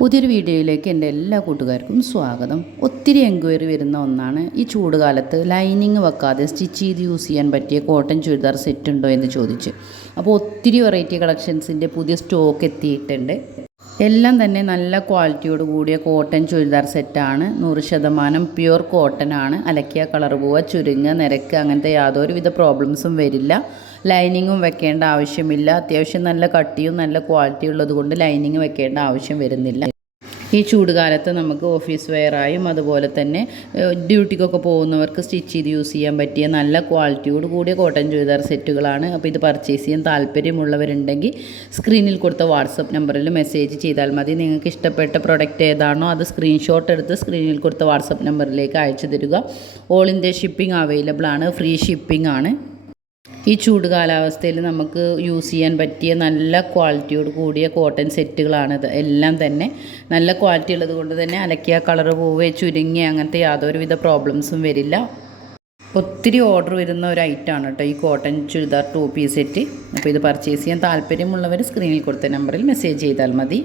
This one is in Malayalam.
പുതിയൊരു വീഡിയോയിലേക്ക് എന്റെ എല്ലാ കൂട്ടുകാർക്കും സ്വാഗതം. ഒത്തിരി എൻക്വയറി വരുന്ന ഒന്നാണ് ഈ ചൂടുകാലത്ത് ലൈനിങ് വെക്കാതെ സ്റ്റിച്ച് ചെയ്ത് യൂസ് ചെയ്യാൻ പറ്റിയ കോട്ടൺ ചുരിദാർ സെറ്റ് ഉണ്ടോ എന്ന് ചോദിച്ച്. അപ്പോൾ ഒത്തിരി വെറൈറ്റി കളക്ഷൻസിന്റെ പുതിയ സ്റ്റോക്ക് എത്തിയിട്ടുണ്ട്. എല്ലാം തന്നെ നല്ല ക്വാളിറ്റിയോട് കൂടിയ കോട്ടൺ ചുരിദാർ സെറ്റാണ്. നൂറ് ശതമാനം പ്യുർ കോട്ടൺ ആണ്. അലക്കിയ കളർ പോവുക ചുരുങ്ങുക നിരക്ക് അങ്ങനത്തെ യാതൊരുവിധ പ്രോബ്ലംസും വരില്ല. ലൈനിങ്ങും വെക്കേണ്ട ആവശ്യമില്ല. അത്യാവശ്യം നല്ല കട്ടിയും നല്ല ക്വാളിറ്റി ഉള്ളതുകൊണ്ട് ലൈനിങ് വെക്കേണ്ട ആവശ്യം വരുന്നില്ല. ഈ ചൂടുകാലത്ത് നമുക്ക് ഓഫീസ് വെയറായും അതുപോലെ തന്നെ ഡ്യൂട്ടിക്കൊക്കെ പോകുന്നവർക്ക് സ്റ്റിച്ച് ചെയ്ത് യൂസ് ചെയ്യാൻ പറ്റിയ നല്ല ക്വാളിറ്റിയോട് കൂടിയ കോട്ടൺ ചുരിദാർ സെറ്റുകളാണ് അപ്പോൾ ഇത് പർച്ചേസ് ചെയ്യാൻ താല്പര്യമുള്ളവരുണ്ടെങ്കിൽ സ്ക്രീനിൽ കൊടുത്ത വാട്സപ്പ് നമ്പറിൽ മെസ്സേജ് ചെയ്താൽ മതി. നിങ്ങൾക്ക് ഇഷ്ടപ്പെട്ട പ്രൊഡക്റ്റ് ഏതാണോ അത് സ്ക്രീൻഷോട്ട് എടുത്ത് സ്ക്രീനിൽ കൊടുത്ത വാട്സപ്പ് നമ്പറിലേക്ക് അയച്ചു തരിക. ഓൾ ഇന്ത്യ ഷിപ്പിംഗ് അവൈലബിൾ ആണ്. ഫ്രീ ഷിപ്പിംഗ് ആണ്. ഈ ചൂട് കാലാവസ്ഥയിൽ നമുക്ക് യൂസ് ചെയ്യാൻ പറ്റിയ നല്ല ക്വാളിറ്റിയോട് കൂടിയ കോട്ടൺ സെറ്റുകളാണിത്. എല്ലാം തന്നെ നല്ല ക്വാളിറ്റി ഉള്ളത് കൊണ്ട് തന്നെ അലക്കിയ കളർ പോവുകയോ ചുരുങ്ങി അങ്ങനത്തെ യാതൊരുവിധ പ്രോബ്ലംസും വരില്ല. ഒത്തിരി ഓർഡർ വരുന്ന ഒരു ഐറ്റമാണ് കേട്ടോ ഈ cotton churidar two piece set. അപ്പോൾ ഇത് പർച്ചേസ് ചെയ്യാൻ താല്പര്യമുള്ളവർ സ്ക്രീനിൽ കൊടുത്ത നമ്പറിൽ മെസ്സേജ് ചെയ്താൽ മതി.